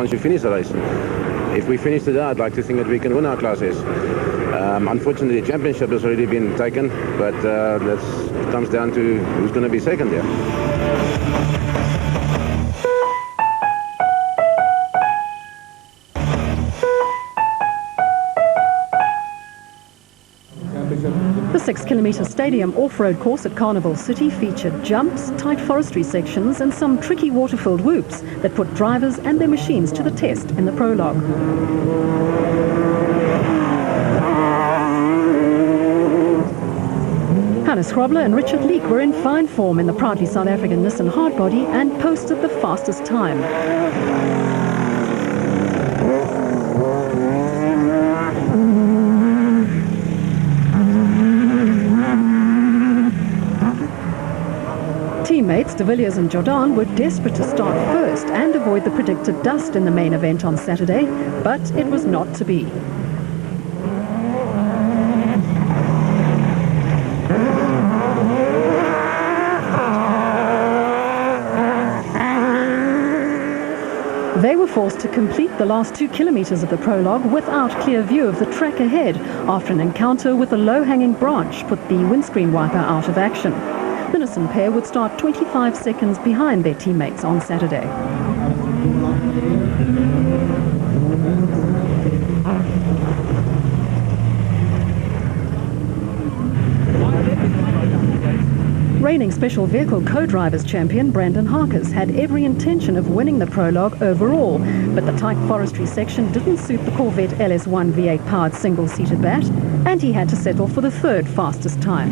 once you finish the race. If we finish today, I'd like to think that we can win our Class S. Unfortunately, the championship has already been taken, but that comes down to who's going to be second there. The 6-kilometre stadium off-road course at Carnival City featured jumps, tight forestry sections and some tricky water-filled whoops that put drivers and their machines to the test in the prologue. Hannes Grobler and Richard Leek were in fine form in the proudly South African Nissan hardbody and posted the fastest time. Teammates De Villiers and Jordan were desperate to start first and avoid the predicted dust in the main event on Saturday, but it was not to be. They were forced to complete the last 2 kilometres of the prologue without clear view of the track ahead after an encounter with a low-hanging branch put the windscreen wiper out of action. The Nissan pair would start 25 seconds behind their teammates on Saturday. Reigning Special Vehicle Co-Drivers champion Brandon Harkes had every intention of winning the prologue overall, but the tight forestry section didn't suit the Corvette LS1 V8-powered single-seated bat, and he had to settle for the third fastest time.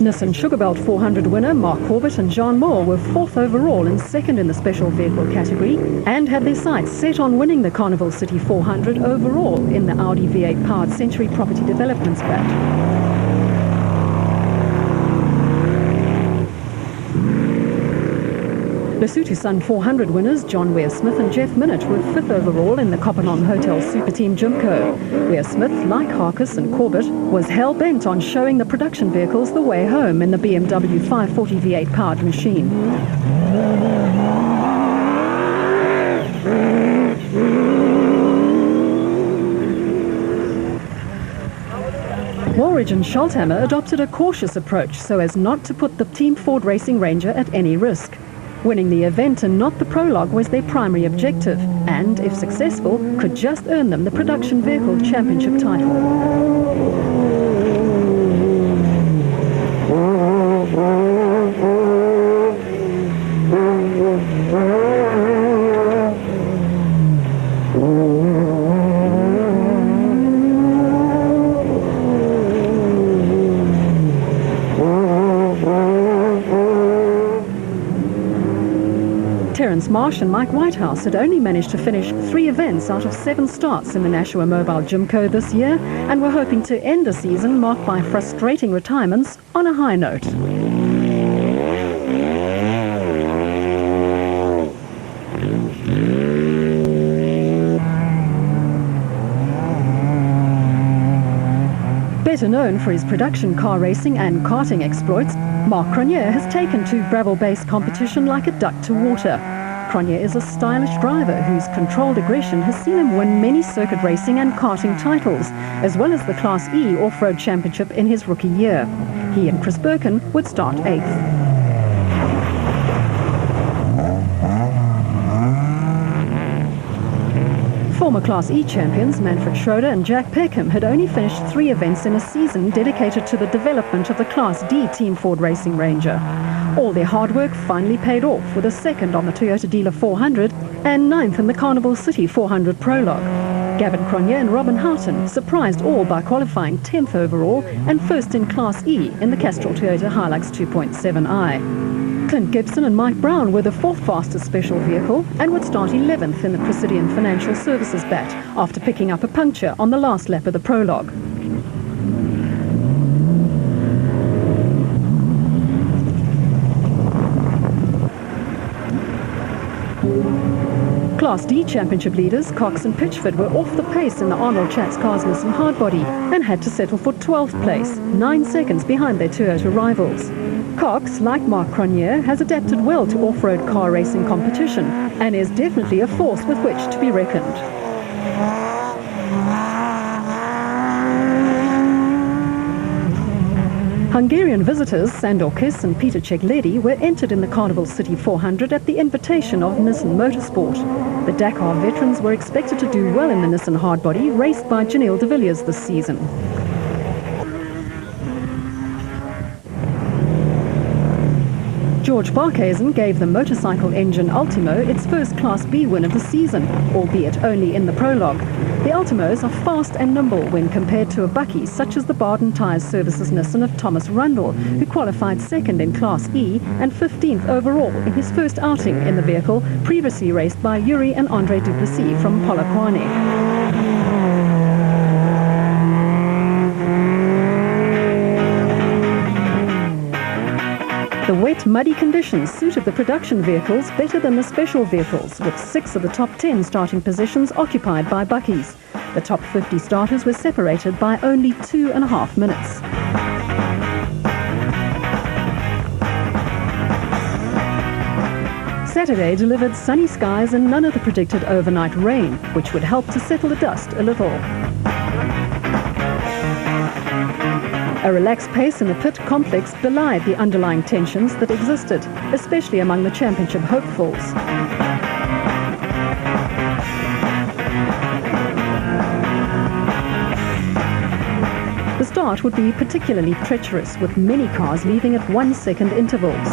Nissan Sugarbelt 400 winner Mark Corbett and John Moore were 4th overall and 2nd in the special vehicle category and had their sights set on winning the Carnival City 400 overall in the Audi V8 powered Century Property Developments bat. Lesotho Sun 400 winners John Ware-Smith and Jeff Minnett were 5th overall in the Kopanong Hotel Super Team Jimco. Ware-Smith, like Harkes and Corbett, was hell-bent on showing the production vehicles the way home in the BMW 540 V8 powered machine. Woolridge and Scholthammer adopted a cautious approach so as not to put the Team Ford Racing Ranger at any risk. Winning the event and not the prologue was their primary objective, and, if successful, could just earn them the Production Vehicle Championship title. Terence Marsh and Mike Whitehouse had only managed to finish 3 events out of 7 starts in the Nashua Mobile Jimco this year and were hoping to end a season marked by frustrating retirements on a high note. Better known for his production car racing and karting exploits, Marc Cronier has taken to gravel-based competition like a duck to water. Cronier is a stylish driver whose controlled aggression has seen him win many circuit racing and karting titles, as well as the Class E off-road championship in his rookie year. He and Chris Birkin would start 8th. Former Class E champions Manfred Schroeder and Jack Peckham had only finished 3 events in a season dedicated to the development of the Class D Team Ford Racing Ranger. All their hard work finally paid off with a 2nd on the Toyota Dealer 400 and 9th in the Carnival City 400 Prologue. Gavin Cronier and Robin Houghton surprised all by qualifying 10th overall and 1st in Class E in the Castrol Toyota Hilux 2.7i. Clint Gibson and Mike Brown were the 4th fastest special vehicle and would start 11th in the Presidian Financial Services bat after picking up a puncture on the last lap of the prologue. Class Class D championship leaders Cox and Pitchford were off the pace in the Arnold Chatts Cars Nissan Hardbody and had to settle for 12th place, 9 seconds behind their Toyota rivals. Cox, like Mark Cronier, has adapted well to off-road car racing competition and is definitely a force with which to be reckoned. Hungarian visitors Sandor Kiss and Peter Czegledi were entered in the Carnival City 400 at the invitation of Nissan Motorsport. The Dakar veterans were expected to do well in the Nissan Hardbody, raced by Janelle de Villiers this season. George Barkhuizen gave the motorcycle engine Ultimo its first Class B win of the season, albeit only in the prologue. The Ultimos are fast and nimble when compared to a bucky such as the Baden Tyres Services Nissan of Thomas Rundle, who qualified second in Class E and 15th overall in his first outing in the vehicle, previously raced by Yuri and Andre Duplessis from Polokwane. The wet, muddy conditions suited the production vehicles better than the special vehicles, with 6 of the top 10 starting positions occupied by buckies. The top 50 starters were separated by only 2.5 minutes. Saturday delivered sunny skies and none of the predicted overnight rain, which would help to settle the dust a little. A relaxed pace in the pit complex belied the underlying tensions that existed, especially among the championship hopefuls. The start would be particularly treacherous, with many cars leaving at 1-second intervals.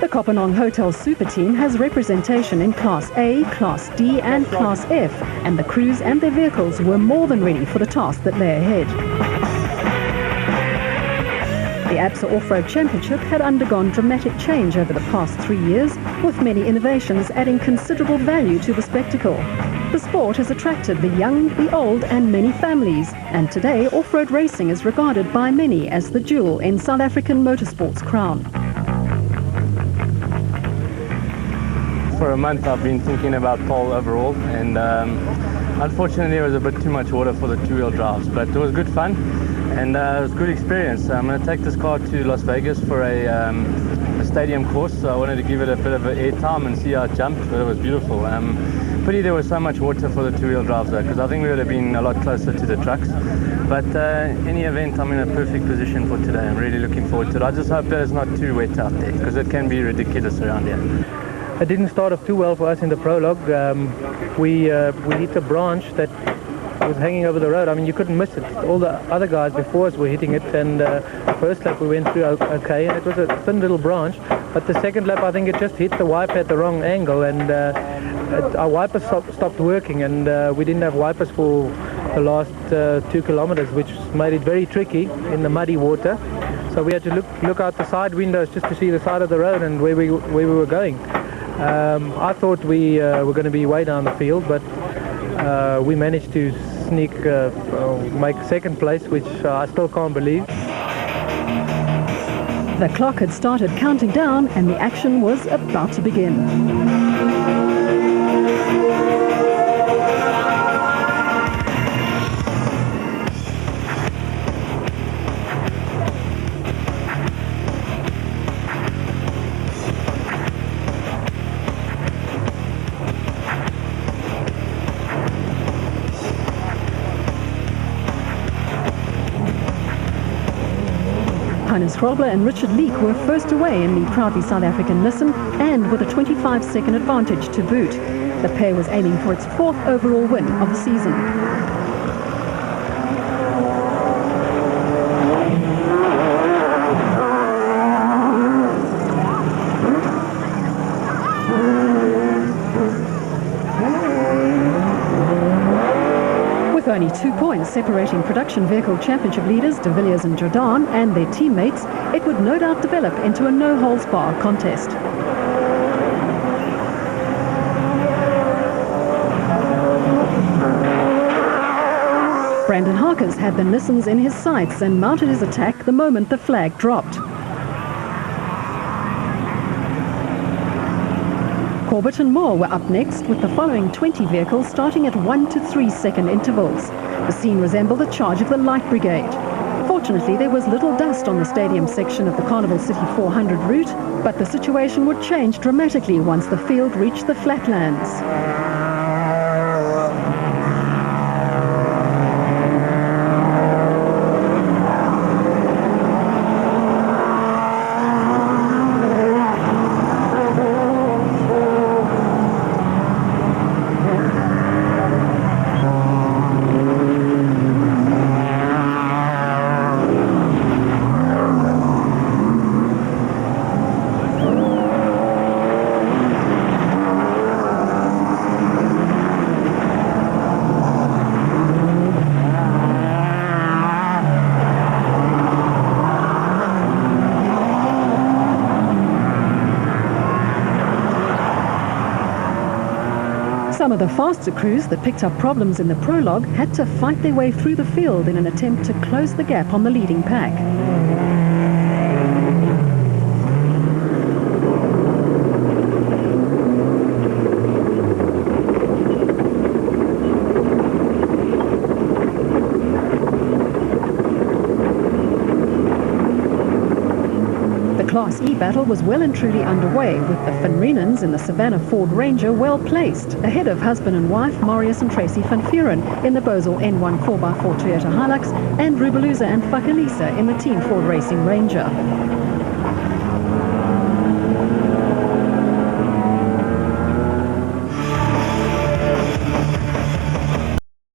The Kopenhagen Hotel Super Team has representation in Class A, Class D and Class F, and the crews and their vehicles were more than ready for the task that lay ahead. The ABSA Off-Road Championship had undergone dramatic change over the past 3 years, with many innovations adding considerable value to the spectacle. The sport has attracted the young, the old and many families, and today off-road racing is regarded by many as the jewel in South African motorsport's crown. For a month I've been thinking about pole overall, and unfortunately there was a bit too much water for the two-wheel drives, but it was good fun and it was a good experience. I'm going to take this car to Las Vegas for a stadium course, so I wanted to give it a bit of air time and see how it jumped, but it was beautiful. Pity there was so much water for the two-wheel drives though, because I think we would have been a lot closer to the trucks. But any event, I'm in a perfect position for today. I'm really looking forward to it. I just hope that it's not too wet out there, because it can be ridiculous around here. It didn't start off too well for us in the prologue. We hit a branch that was hanging over the road. I mean, you couldn't miss it. All the other guys before us were hitting it, and the first lap we went through okay, and it was a thin little branch. But the second lap, I think it just hit the wiper at the wrong angle, and our wipers stopped working, and we didn't have wipers for the last 2 kilometers, which made it very tricky in the muddy water. So we had to look out the side windows just to see the side of the road and where we were going. I thought we were going to be way down the field, but we managed to make second place, which I still can't believe. The clock had started counting down and the action was about to begin. Hannes Grobler and Richard Leek were first away in the proudly South African Nissan, and with a 25-second advantage to boot. The pair was aiming for its 4th overall win of the season. With only 2 points separating production vehicle championship leaders De Villiers and Jordan and their teammates, it would no doubt develop into a no-holds-barred contest. Brandon Harkers had the Nissans in his sights and mounted his attack the moment the flag dropped. Corbett and Moore were up next with the following 20 vehicles starting at 1 to 3 second intervals. The scene resembled the charge of the Light Brigade. Fortunately, there was little dust on the stadium section of the Carnival City 400 route, but the situation would change dramatically once the field reached the flatlands. Some of the faster crews that picked up problems in the prologue had to fight their way through the field in an attempt to close the gap on the leading pack. Class E battle was well and truly underway, with the Van Reenens in the Savannah Ford Ranger well placed, ahead of husband and wife Marius and Tracy van Vuren in the Bosel N1 4x4 Toyota Hilux, and Rubeluza and Fakalisa in the Team Ford Racing Ranger.